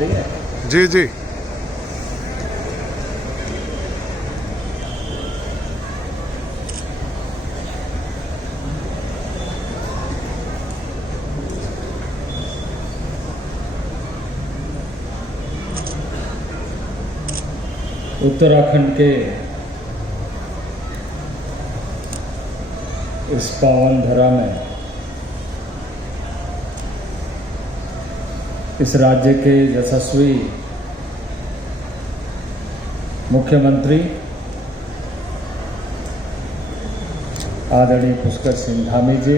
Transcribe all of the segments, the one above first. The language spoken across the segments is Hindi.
देंगे। जी जी। उत्तराखंड के इस पावन धरा में, इस राज्य के यशस्वी मुख्यमंत्री आदरणीय पुष्कर सिंह धामी जी,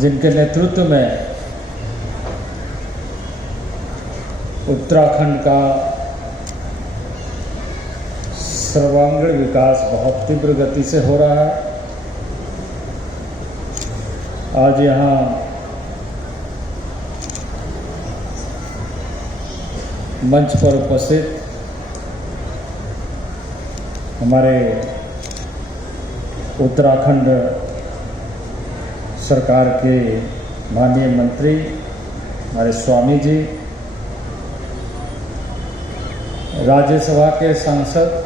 जिनके नेतृत्व में उत्तराखंड का सर्वांगीण विकास बहुत तीव्र गति से हो रहा है। आज यहाँ मंच पर उपस्थित हमारे उत्तराखंड सरकार के माननीय मंत्री हमारे स्वामी जी, राज्यसभा के सांसद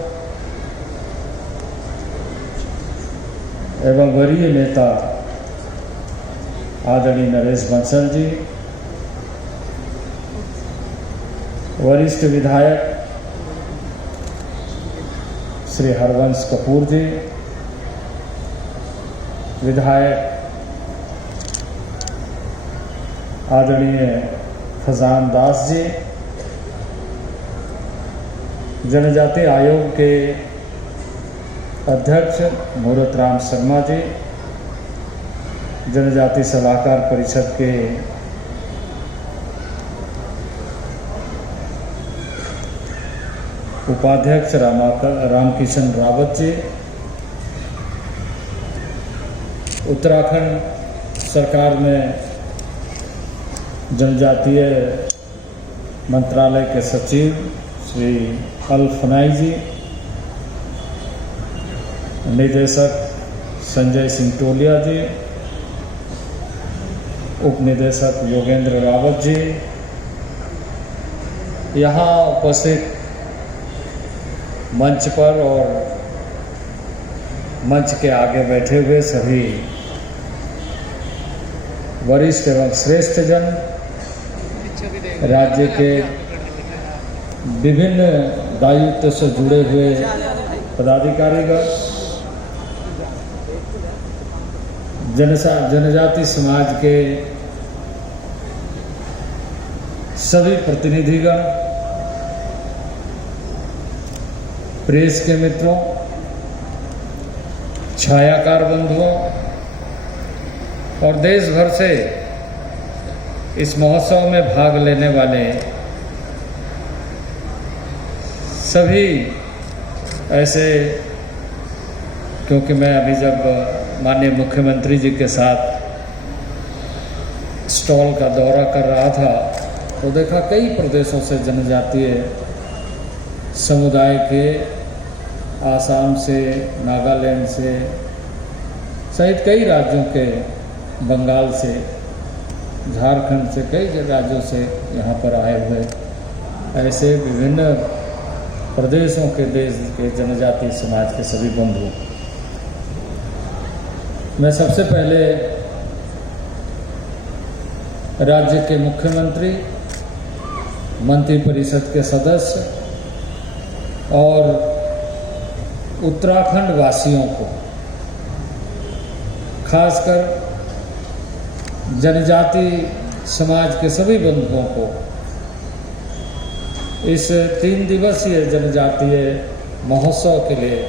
एवं वरीय नेता आदरणीय नरेश बंसल जी, वरिष्ठ विधायक श्री हरवंश कपूर जी, विधायक आदरणीय खजान दास जी, जनजाति आयोग के अध्यक्ष मूरत राम शर्मा जी, जनजाति सलाहकार परिषद के उपाध्यक्ष रामकिशन रावत जी, उत्तराखंड सरकार में जनजातीय मंत्रालय के सचिव श्री अल्फनाई जी, निदेशक संजय सिंह टोलिया जी, उप निदेशक योगेंद्र रावत जी, यहाँ उपस्थित मंच पर और मंच के आगे बैठे हुए सभी वरिष्ठ एवं श्रेष्ठ जन, राज्य के विभिन्न दायित्व से जुड़े हुए पदाधिकारीगण, जनजाति समाज के सभी प्रतिनिधिगण, प्रेस के मित्रों, छायाकार बंधुओं और देश भर से इस महोत्सव में भाग लेने वाले सभी ऐसे, क्योंकि मैं अभी जब माननीय मुख्यमंत्री जी के साथ स्टॉल का दौरा कर रहा था तो देखा कई प्रदेशों से जनजातीय समुदाय के, आसाम से, नागालैंड से सहित कई राज्यों के, बंगाल से, झारखंड से, कई राज्यों से यहाँ पर आए हुए ऐसे विभिन्न प्रदेशों के, देश के जनजातीय समाज के सभी बंधु। मैं सबसे पहले राज्य के मुख्यमंत्री, मंत्रिपरिषद के सदस्य और उत्तराखंड वासियों को, खासकर जनजाति समाज के सभी बंधुओं को इस 3 दिवसीय जनजातीय महोत्सव के लिए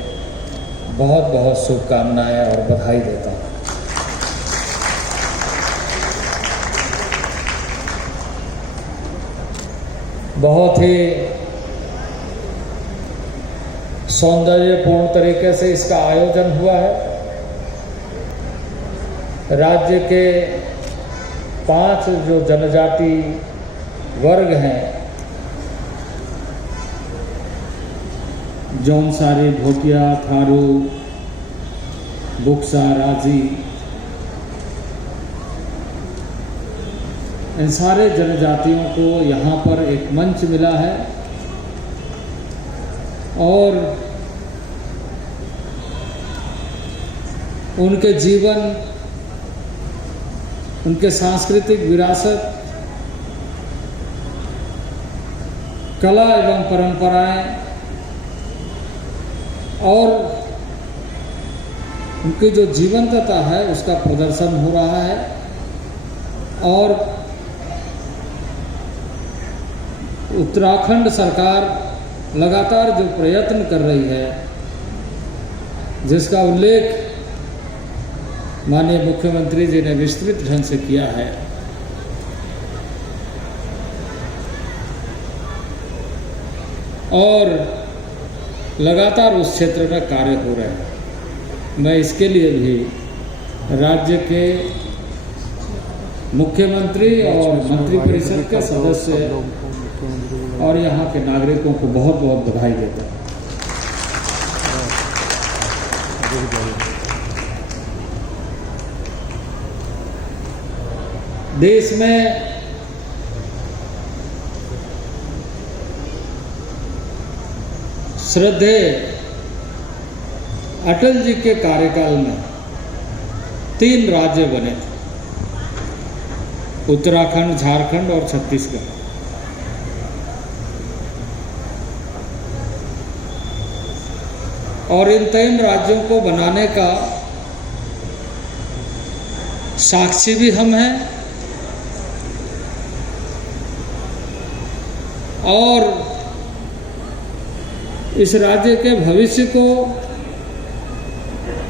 बहुत बहुत शुभकामनाएं और बधाई देता हूँ। बहुत ही सौंदर्यपूर्ण तरीके से इसका आयोजन हुआ है। राज्य के 5 जो जनजाति वर्ग हैं, जौनसारी, भोटिया, थारू, बुक्सा, राजी, इन सारे जनजातियों को यहाँ पर एक मंच मिला है और उनके जीवन, उनके सांस्कृतिक विरासत, कला एवं परंपराएं और उनकी जो जीवंतता है उसका प्रदर्शन हो रहा है। और उत्तराखंड सरकार लगातार जो प्रयत्न कर रही है, जिसका उल्लेख माननीय मुख्यमंत्री जी ने विस्तृत ढंग से किया है, और लगातार उस क्षेत्र में कार्य हो रहे हैं। मैं इसके लिए भी राज्य के मुख्यमंत्री और मंत्रिपरिषद के सदस्य और यहाँ के नागरिकों को बहुत बहुत बधाई देता हूँ। देश में श्रद्धेय अटल जी के कार्यकाल में 3 राज्य बने थे, उत्तराखंड, झारखंड और छत्तीसगढ़। और इन 3 राज्यों को बनाने का साक्षी भी हम हैं और इस राज्य के भविष्य को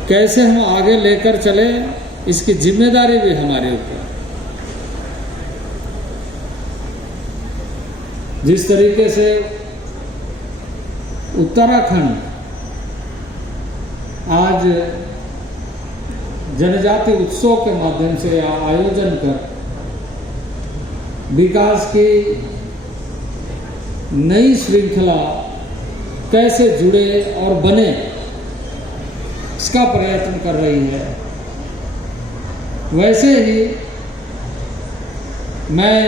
कैसे हम आगे लेकर चले, इसकी जिम्मेदारी भी हमारे ऊपर। जिस तरीके से उत्तराखंड आज जनजाति उत्सव के माध्यम से आयोजन कर विकास की नई श्रृंखला कैसे जुड़े और बने, इसका प्रयत्न कर रही है, वैसे ही मैं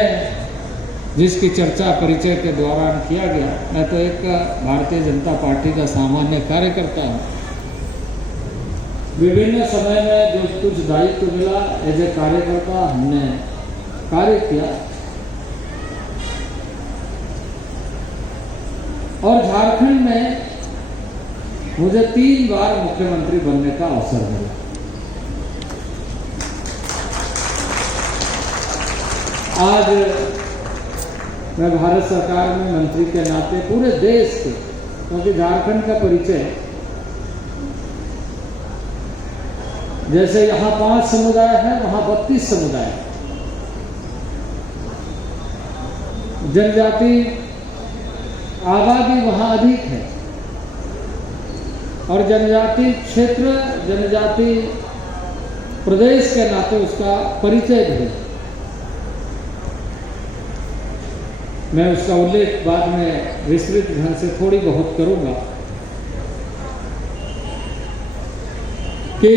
जिसकी चर्चा परिचय के दौरान किया गया, मैं तो एक भारतीय जनता पार्टी का सामान्य कार्यकर्ता हूँ। विभिन्न समय में जो कुछ दायित्व मिला एज ए कार्यकर्ता हमने कार्य किया और झारखंड में मुझे 3 बार मुख्यमंत्री बनने का अवसर मिला। आज मैं भारत सरकार में मंत्री के नाते पूरे देश के, क्योंकि झारखंड का परिचय जैसे यहाँ 5 समुदाय है, वहाँ 32 समुदाय है। जनजाति आबादी वहाँ अधिक है और जनजाति क्षेत्र, जनजाति प्रदेश के नाते उसका परिचय भी है। मैं उसका उल्लेख बाद में विस्तृत ढंग से थोड़ी बहुत करूंगा कि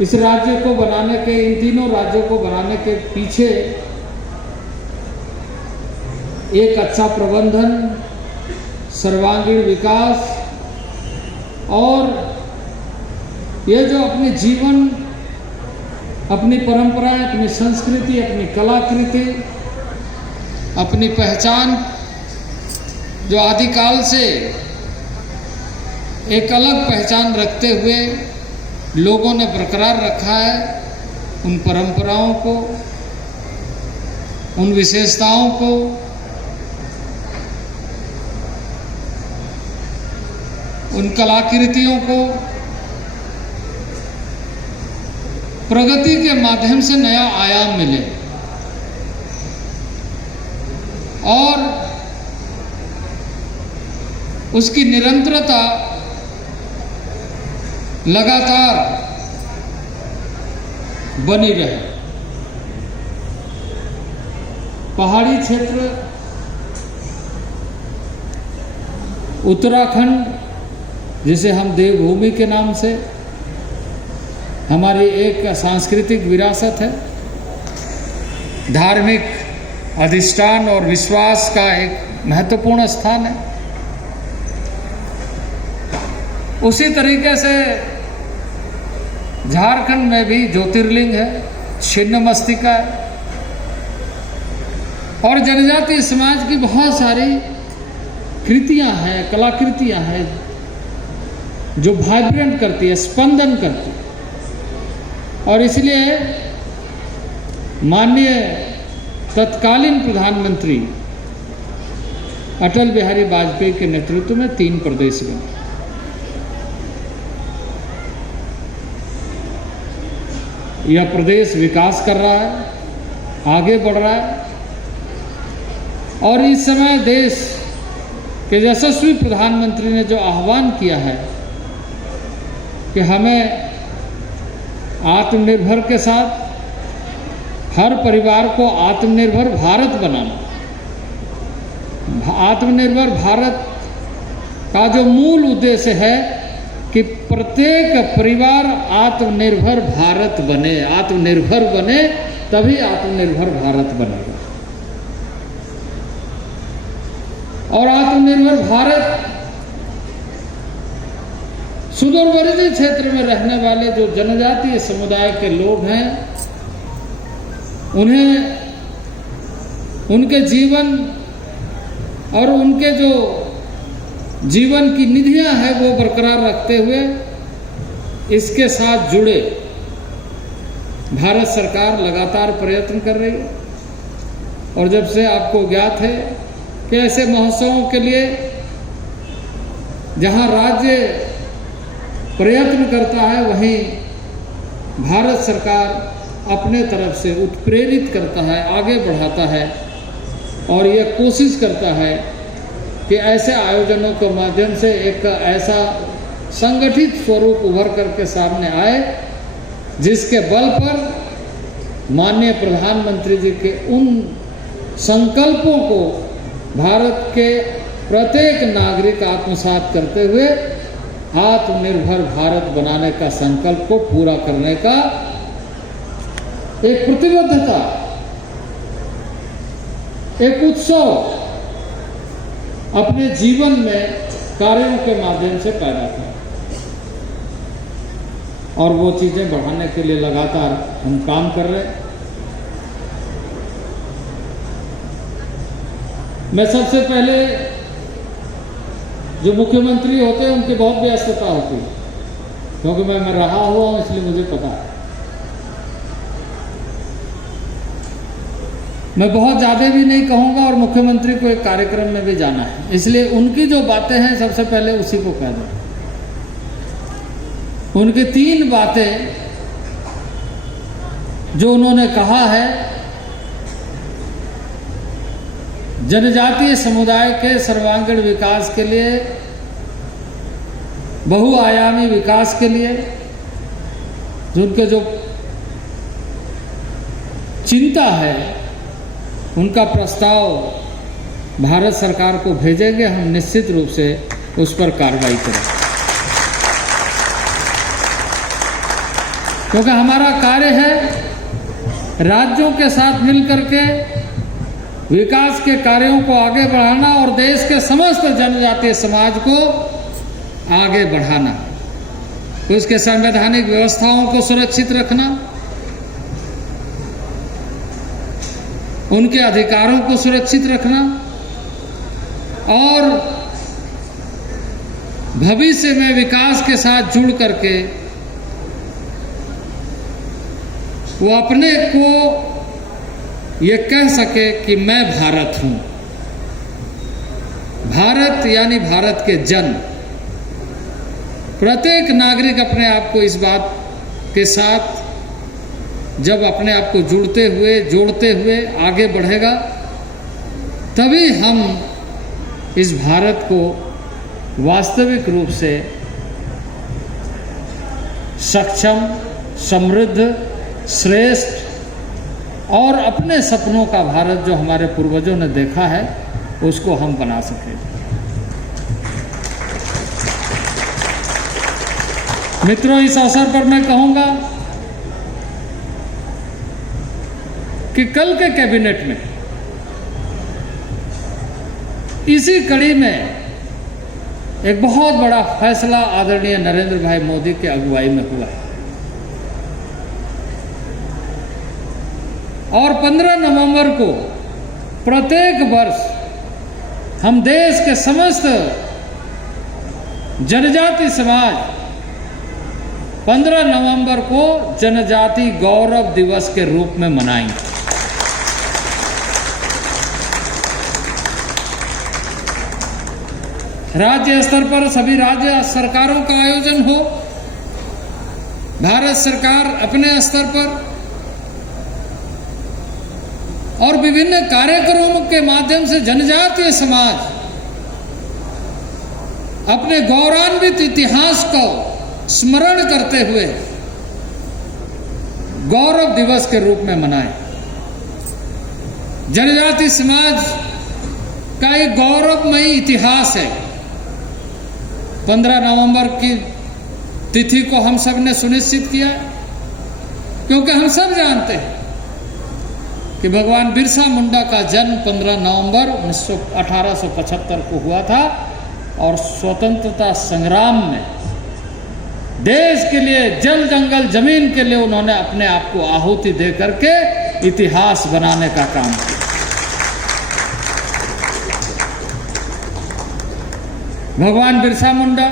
इस राज्य को बनाने के, इन तीनों राज्यों को बनाने के पीछे एक अच्छा प्रबंधन, सर्वांगीण विकास और ये जो अपने जीवन, अपनी परंपराएं, अपनी संस्कृति, अपनी कलाकृति, अपनी पहचान जो आदिकाल से एक अलग पहचान रखते हुए लोगों ने बरकरार रखा है, उन परंपराओं को, उन विशेषताओं को, उन कलाकृतियों को प्रगति के माध्यम से नया आयाम मिले और उसकी निरंतरता लगातार बनी रहे। पहाड़ी क्षेत्र, उत्तराखंड जिसे हम देवभूमि के नाम से, हमारी एक सांस्कृतिक विरासत है धार्मिक अधिष्ठान और विश्वास का एक महत्वपूर्ण स्थान है। उसी तरीके से झारखंड में भी ज्योतिर्लिंग है, छिन्नमस्तिका है, और जनजातीय समाज की बहुत सारी कृतियां हैं, कलाकृतियां हैं जो वाइब्रेंट करती है, स्पंदन करती है। और इसलिए माननीय तत्कालीन प्रधानमंत्री अटल बिहारी वाजपेयी के नेतृत्व में 3 प्रदेश बने। यह प्रदेश विकास कर रहा है, आगे बढ़ रहा है, और इस समय देश के यशस्वी प्रधानमंत्री ने जो आह्वान किया है कि हमें आत्मनिर्भर के साथ हर परिवार को आत्मनिर्भर भारत बनाना, आत्मनिर्भर भारत का जो मूल उद्देश्य है कि प्रत्येक परिवार आत्मनिर्भर भारत बने, आत्मनिर्भर बने, तभी आत्मनिर्भर भारत बनेगा। और आत्मनिर्भर भारत सुदूरवर्ती क्षेत्र में रहने वाले जो जनजातीय समुदाय के लोग हैं, उन्हें उनके जीवन और उनके जो जीवन की निधियां हैं वो बरकरार रखते हुए इसके साथ जुड़े भारत सरकार लगातार प्रयत्न कर रही है। और जब से आपको ज्ञात है कि ऐसे महोत्सवों के लिए जहां राज्य प्रयत्न करता है, वहीं भारत सरकार अपने तरफ से उत्प्रेरित करता है, आगे बढ़ाता है, और यह कोशिश करता है कि ऐसे आयोजनों के माध्यम से एक ऐसा संगठित स्वरूप उभर करके सामने आए जिसके बल पर माननीय प्रधानमंत्री जी के उन संकल्पों को भारत के प्रत्येक नागरिक आत्मसात करते हुए आत्मनिर्भर भारत बनाने का संकल्प को पूरा करने का एक प्रतिबद्धता, एक उत्सव अपने जीवन में कार्यों के माध्यम से पैदा करें। और वो चीजें बढ़ाने के लिए लगातार हम काम कर रहे हैं। मैं सबसे पहले जो मुख्यमंत्री होते हैं उनकी बहुत व्यस्तता होती है, क्योंकि मैं रहा हुआ हूं, इसलिए मुझे पता है। मैं बहुत ज़्यादा भी नहीं कहूँगा, और मुख्यमंत्री को एक कार्यक्रम में भी जाना है, इसलिए उनकी जो बातें हैं सबसे पहले उसी को कह दूँ। उनकी 3 बातें जो उन्होंने कहा है जनजातीय समुदाय के सर्वांगीण विकास के लिए, बहुआयामी विकास के लिए, उनके जो चिंता है, उनका प्रस्ताव भारत सरकार को भेजेंगे। हम निश्चित रूप से उस पर कार्रवाई करें, क्योंकि हमारा कार्य है राज्यों के साथ मिलकर के विकास के कार्यों को आगे बढ़ाना और देश के समस्त जनजातीय समाज को आगे बढ़ाना, उसके संवैधानिक व्यवस्थाओं को सुरक्षित रखना, उनके अधिकारों को सुरक्षित रखना, और भविष्य में विकास के साथ जुड़ करके वो अपने को ये कह सके कि मैं भारत हूं। भारत यानी भारत के जन, प्रत्येक नागरिक अपने आप को इस बात के साथ जब अपने आप को जोड़ते हुए आगे बढ़ेगा, तभी हम इस भारत को वास्तविक रूप से सक्षम, समृद्ध, श्रेष्ठ और अपने सपनों का भारत जो हमारे पूर्वजों ने देखा है उसको हम बना सकें। मित्रों, इस अवसर पर मैं कहूँगा कि कल के कैबिनेट में इसी कड़ी में एक बहुत बड़ा फैसला आदरणीय नरेंद्र भाई मोदी की अगुवाई में हुआ है और 15 नवंबर को प्रत्येक वर्ष हम देश के समस्त जनजाति समाज 15 नवंबर को जनजाति गौरव दिवस के रूप में मनाएंगे। राज्य स्तर पर सभी राज्य सरकारों का आयोजन हो, भारत सरकार अपने स्तर पर और विभिन्न कार्यक्रमों के माध्यम से जनजातीय समाज अपने गौरवान्वित इतिहास को स्मरण करते हुए गौरव दिवस के रूप में मनाएं। जनजाति समाज का एक गौरवमयी इतिहास है। 15 नवंबर की तिथि को हम सब ने सुनिश्चित किया क्योंकि हम सब जानते हैं कि भगवान बिरसा मुंडा का जन्म 15 नवंबर 1875 को हुआ था और स्वतंत्रता संग्राम में देश के लिए जल जंगल जमीन के लिए उन्होंने अपने आप को आहुति दे करके इतिहास बनाने का काम किया। भगवान बिरसा मुंडा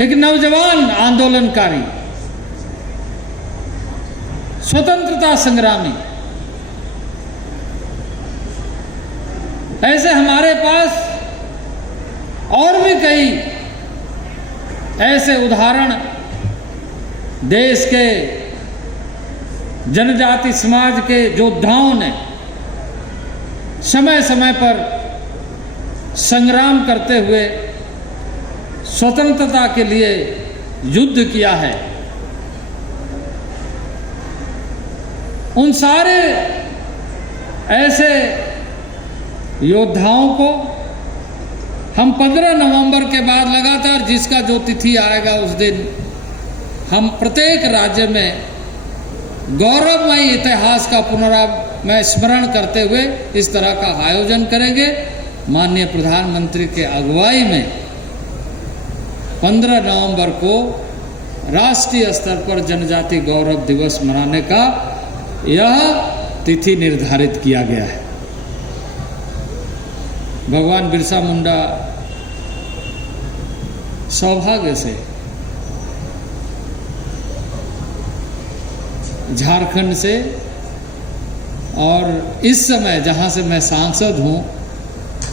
एक नौजवान आंदोलनकारी, स्वतंत्रता संग्रामी। ऐसे हमारे पास और भी कई ऐसे उदाहरण देश के जनजाति समाज के योद्धाओं ने समय समय पर संग्राम करते हुए स्वतंत्रता के लिए युद्ध किया है। उन सारे ऐसे योद्धाओं को हम 15 नवंबर के बाद लगातार जिसका जो तिथि आएगा उस दिन हम प्रत्येक राज्य में गौरवमयी इतिहास का पुनरावृत्ति स्मरण करते हुए इस तरह का आयोजन करेंगे। माननीय प्रधानमंत्री के अगुवाई में 15 नवंबर को राष्ट्रीय स्तर पर जनजाति गौरव दिवस मनाने का यह तिथि निर्धारित किया गया है। भगवान बिरसा मुंडा सौभाग्य से झारखंड से और इस समय जहाँ से मैं सांसद हूँ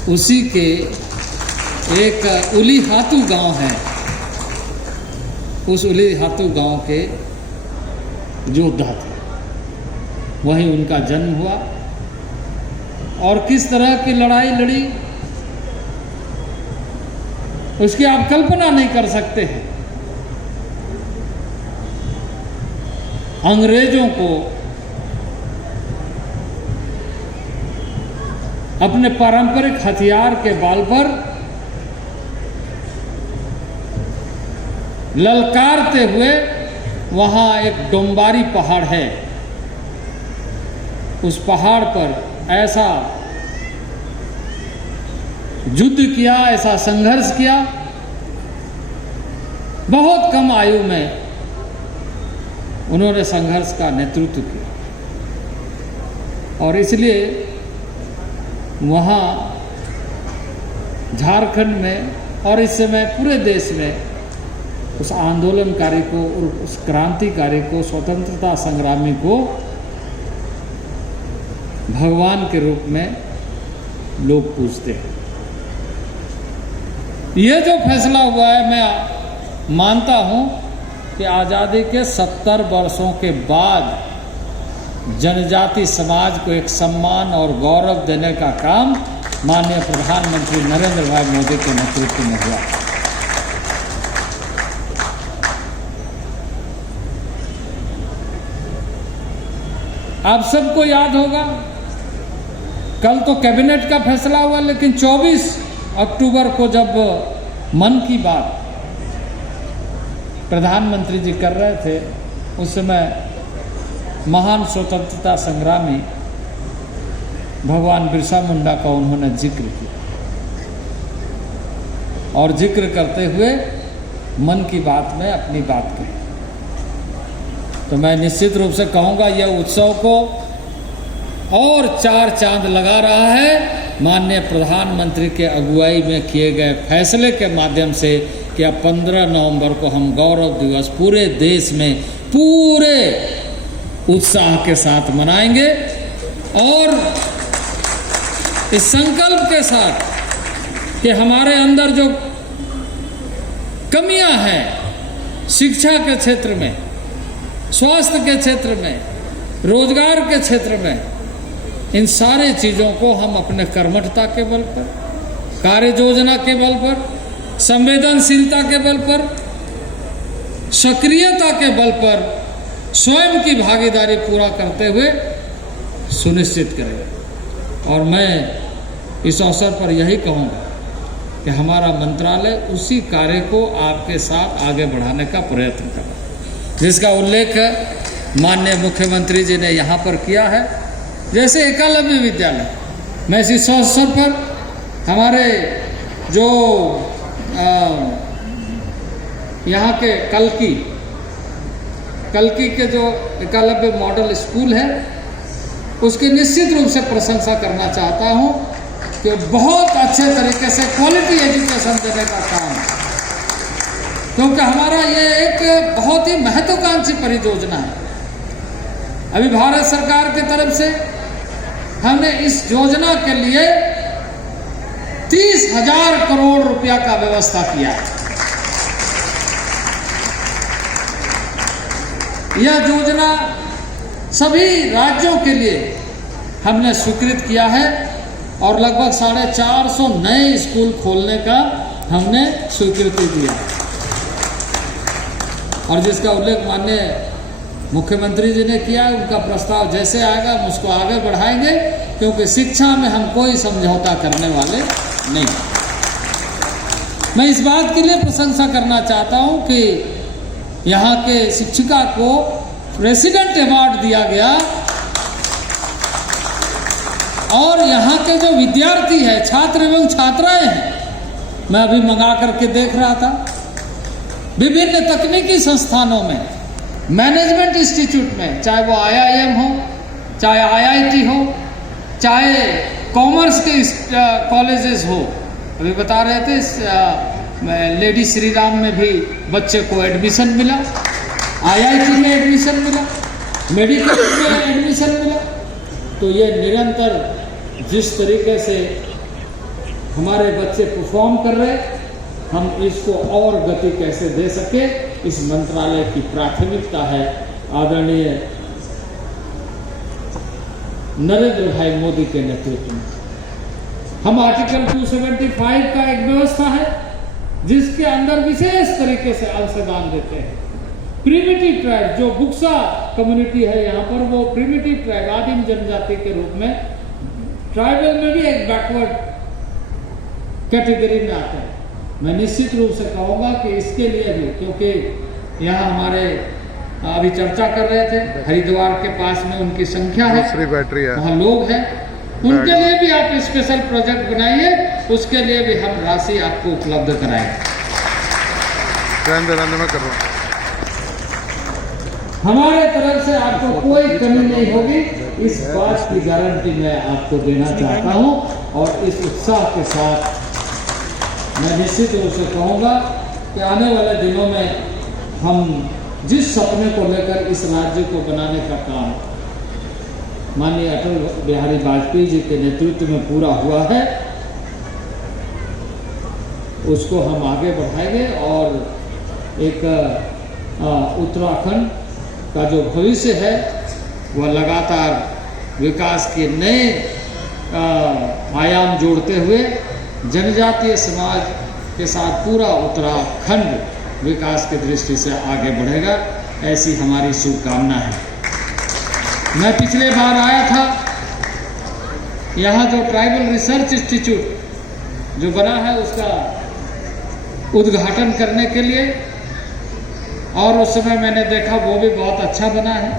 उसी के एक उलीहातू गांव है, उस उलीहातू गांव के योद्धा थे, वहीं उनका जन्म हुआ और किस तरह की लड़ाई लड़ी उसकी आप कल्पना नहीं कर सकते हैं। अंग्रेजों को अपने पारंपरिक हथियार के बल पर ललकारते हुए, वहाँ एक डोंबारी पहाड़ है, उस पहाड़ पर ऐसा युद्ध किया, ऐसा संघर्ष किया। बहुत कम आयु में उन्होंने संघर्ष का नेतृत्व किया और इसलिए वहाँ झारखंड में और इस समय पूरे देश में उस आंदोलनकारी को और उस क्रांतिकारी को, स्वतंत्रता संग्रामी को भगवान के रूप में लोग पूजते हैं। ये जो फैसला हुआ है, मैं मानता हूँ कि आज़ादी के 70 वर्षों के बाद जनजाति समाज को एक सम्मान और गौरव देने का काम माननीय प्रधानमंत्री नरेंद्र भाई मोदी के नेतृत्व में हुआ। आप सबको याद होगा, कल तो कैबिनेट का फैसला हुआ, लेकिन 24 अक्टूबर को जब मन की बात प्रधानमंत्री जी कर रहे थे, उस समय महान स्वतंत्रता संग्रामी भगवान बिरसा मुंडा का उन्होंने जिक्र किया और जिक्र करते हुए मन की बात में अपनी बात कही। तो मैं निश्चित रूप से कहूँगा यह उत्सव को और 4 चांद लगा रहा है माननीय प्रधानमंत्री के अगुवाई में किए गए फैसले के माध्यम से कि अब 15 नवंबर को हम गौरव दिवस पूरे देश में पूरे उत्साह के साथ मनाएंगे और इस संकल्प के साथ कि हमारे अंदर जो कमियां हैं शिक्षा के क्षेत्र में, स्वास्थ्य के क्षेत्र में, रोजगार के क्षेत्र में, इन सारे चीज़ों को हम अपने कर्मठता के बल पर, कार्य योजना के बल पर, संवेदनशीलता के बल पर, सक्रियता के बल पर स्वयं की भागीदारी पूरा करते हुए सुनिश्चित करें। और मैं इस अवसर पर यही कहूँगा कि हमारा मंत्रालय उसी कार्य को आपके साथ आगे बढ़ाने का प्रयत्न कर रहा है, जिसका उल्लेख माननीय मुख्यमंत्री जी ने यहाँ पर किया है। जैसे एकलव्य विद्यालय, मैं इस अवसर पर हमारे जो यहाँ के कल्की के जो एकलव्य मॉडल स्कूल है उसकी निश्चित रूप से प्रशंसा करना चाहता हूँ कि बहुत अच्छे तरीके से क्वालिटी एजुकेशन देने का काम, क्योंकि हमारा ये एक बहुत ही महत्वाकांक्षी परियोजना है। अभी भारत सरकार की तरफ से हमने इस योजना के लिए 30,000 करोड़ रुपया का व्यवस्था किया है। यह योजना सभी राज्यों के लिए हमने स्वीकृत किया है और लगभग 450 नए स्कूल खोलने का हमने स्वीकृति दिया और जिसका उल्लेख माननीय मुख्यमंत्री जी ने किया। उनका प्रस्ताव जैसे आएगा हम उसको आगे बढ़ाएंगे, क्योंकि शिक्षा में हम कोई समझौता करने वाले नहीं। मैं इस बात के लिए प्रशंसा करना चाहता हूं कि यहाँ के शिक्षिका को प्रेसिडेंट अवार्ड दिया गया और यहाँ के जो विद्यार्थी है, छात्र एवं छात्राएं हैं, मैं अभी मंगा करके देख रहा था, विभिन्न तकनीकी संस्थानों में, मैनेजमेंट इंस्टीट्यूट में, चाहे वो IIM हो, चाहे IIT हो, चाहे कॉमर्स के कॉलेजेस हो। अभी बता रहे थे लेडी श्री राम में भी बच्चे को एडमिशन मिला, IIT में एडमिशन मिला, मेडिकल में एडमिशन मिला। तो ये निरंतर जिस तरीके से हमारे बच्चे परफॉर्म कर रहे, हम इसको और गति कैसे दे सके, इस मंत्रालय की प्राथमिकता है। आदरणीय नरेंद्र भाई मोदी के नेतृत्व में हम आर्टिकल 275 का एक व्यवस्था है जिसके अंदर विशेष तरीके से अंशदान देते हैं। प्रिमिटिव ट्राइब जो बुक्सा कम्युनिटी है यहाँ पर, वो प्रिमिटिव ट्राइब आदिम जनजाति के रूप में, ट्राइबल में भी एक बैकवर्ड कैटेगरी में आते हैं। मैं निश्चित रूप से कहूँगा कि इसके लिए भी, क्योंकि यहाँ हमारे अभी चर्चा कर रहे थे हरिद्वार के पास में उनकी संख्या है, वहाँ लोग हैं, उनके लिए भी आप स्पेशल प्रोजेक्ट बनाइए, उसके लिए भी हम राशि आपको उपलब्ध कराएंगे। हमारे तरफ से आपको कोई कमी नहीं होगी, इस बात की गारंटी मैं आपको देना चाहता हूं। और इस उत्साह के साथ मैं निश्चित रूप से कहूँगा कि आने वाले दिनों में हम जिस सपने को लेकर इस राज्य को बनाने का काम माननीय अटल बिहारी वाजपेयी जी के नेतृत्व में पूरा हुआ है, उसको हम आगे बढ़ाएंगे और एक उत्तराखंड का जो भविष्य है वह लगातार विकास के नए आयाम जोड़ते हुए जनजातीय समाज के साथ पूरा उत्तराखंड विकास की दृष्टि से आगे बढ़ेगा, ऐसी हमारी शुभकामना है। मैं पिछले बार आया था, यहाँ जो ट्राइबल रिसर्च इंस्टीट्यूट जो बना है उसका उद्घाटन करने के लिए, और उस समय मैंने देखा वो भी बहुत अच्छा बना है,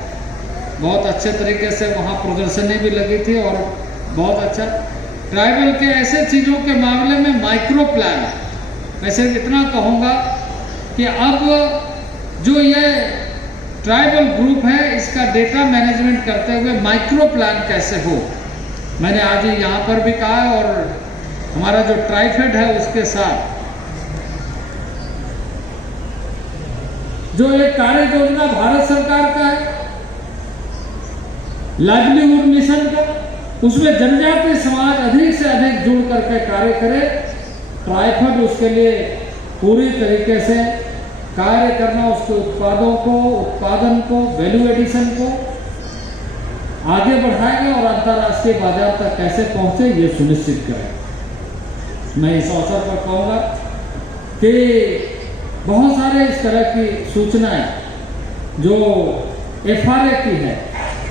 बहुत अच्छे तरीके से वहाँ प्रदर्शनी भी लगी थी और बहुत अच्छा। ट्राइबल के ऐसे चीज़ों के मामले में माइक्रो प्लान, मैं सिर्फ इतना कहूँगा कि अब जो ये ट्राइबल ग्रुप है इसका डेटा मैनेजमेंट करते हुए माइक्रो प्लान कैसे हो, मैंने आज ही यहाँ पर भी कहा और हमारा जो ट्राइफेड है उसके साथ जो एक कार्य योजना भारत सरकार का है लाइवलीहुड मिशन का, उसमें जनजातीय समाज अधिक से अधिक जुड़ करके कार्य करे। ट्राइफेड उसके लिए पूरी तरीके से कार्य करना, उसके उत्पादों को, उत्पादन को, वैल्यू एडिशन को आगे बढ़ाएगा और अंतर्राष्ट्रीय बाजार तक कैसे पहुंचे ये सुनिश्चित करें। मैं इस अवसर पर कहूँगा कि बहुत सारे इस तरह की सूचनाएं जो FRA की है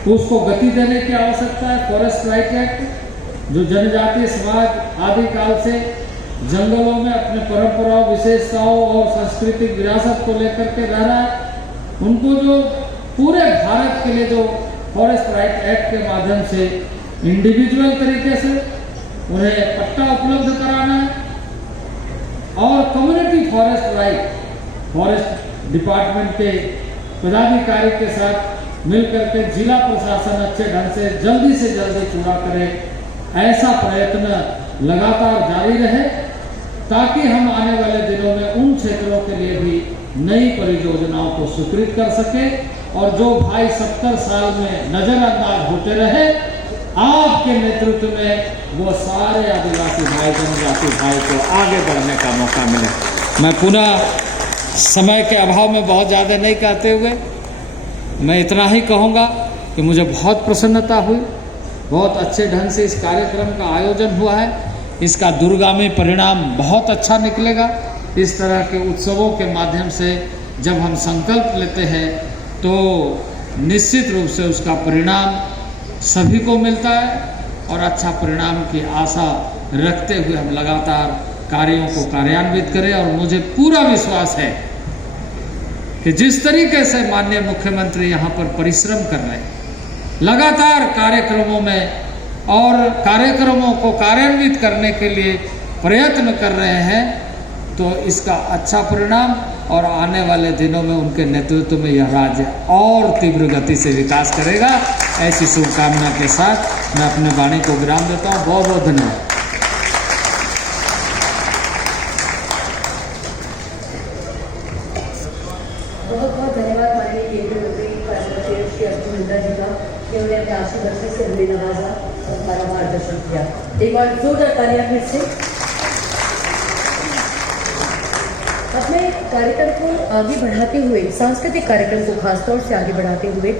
उसको गति देने की आवश्यकता है। फॉरेस्ट राइट एक्ट जो जनजातीय समाज आदिकाल से जंगलों में अपने परंपराओं, विशेषताओं और सांस्कृतिक विरासत को लेकर के रह रहा है, उनको जो पूरे भारत के लिए जो फॉरेस्ट राइट एक्ट के माध्यम से इंडिविजुअल तरीके से उन्हें पट्टा उपलब्ध कराना है और community forest right forest department के पदाधिकारी के साथ मिलकर के जिला प्रशासन अच्छे ढंग से जल्दी पूरा करे, ऐसा प्रयत्न लगातार जारी रहे ताकि हम आने वाले दिनों में उन क्षेत्रों के लिए भी नई परियोजनाओं को स्वीकृत कर सके और जो भाई 70 साल में नजरअंदाज होते रहे, आपके नेतृत्व में वो सारे आदिवासी भाई, जनजाति भाई को आगे बढ़ने का मौका मिले। मैं पुनः समय के अभाव में बहुत ज़्यादा नहीं कहते हुए मैं इतना ही कहूँगा कि मुझे बहुत प्रसन्नता हुई, बहुत अच्छे ढंग से इस कार्यक्रम का आयोजन हुआ है, इसका दूरगामी परिणाम बहुत अच्छा निकलेगा। इस तरह के उत्सवों के माध्यम से जब हम संकल्प लेते हैं तो निश्चित रूप से उसका परिणाम सभी को मिलता है और अच्छा परिणाम की आशा रखते हुए हम लगातार कार्यों को कार्यान्वित करें। और मुझे पूरा विश्वास है कि जिस तरीके से माननीय मुख्यमंत्री यहाँ पर परिश्रम कर रहे हैं, लगातार कार्यक्रमों में और कार्यक्रमों को कार्यान्वित करने के लिए प्रयत्न कर रहे हैं, तो इसका अच्छा परिणाम और आने वाले दिनों में उनके नेतृत्व में यह राज्य और तीव्र गति से विकास करेगा। ऐसी शुभकामना के साथ मैं अपने वाणी को विराम देता हूँ। बहुत बहुत धन्यवाद। बहुत बहुत धन्यवाद माननीय केंद्रीय मंत्री श्री अर्जुन मुंडा जी का, जिन्होंने अपने आशीर्वाद से हमें नवाजा और हमारा मार्गदर्शन किया। एक बार जोरदार तालियां फिर से। अपने कार्यक्रम को आगे बढ़ाते हुए, सांस्कृतिक कार्यक्रम को खासतौर से आगे बढ़ाते हुए